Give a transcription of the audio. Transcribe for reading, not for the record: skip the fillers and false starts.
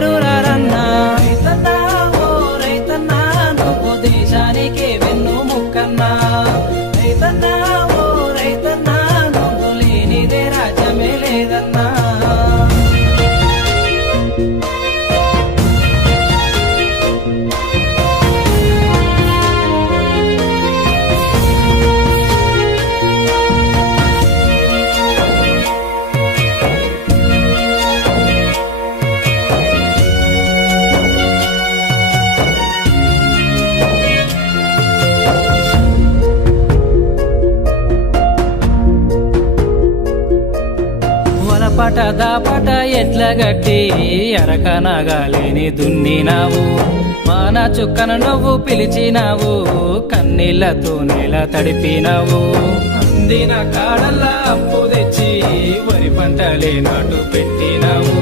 ఎవరు రారన్నా రైతన్నా ఓ రైతన్నా నువ్వు దేశానికే వెన్ను ముక్కన్నా రైతన్నా ఓ రైతన్నా నువ్వు లేనిదే రాజ్యమే లేదన్నా పట దాపట ఎట్ల గట్టి అరకనగాలేని దున్నినావు వాన చుక్కన నువ్వు పిలిచినావు కన్నీళ్లతో నేల తడిపినావు అందిన కాడల్లా అప్పు తెచ్చి వరి పంటలే నాటు పెట్టినావు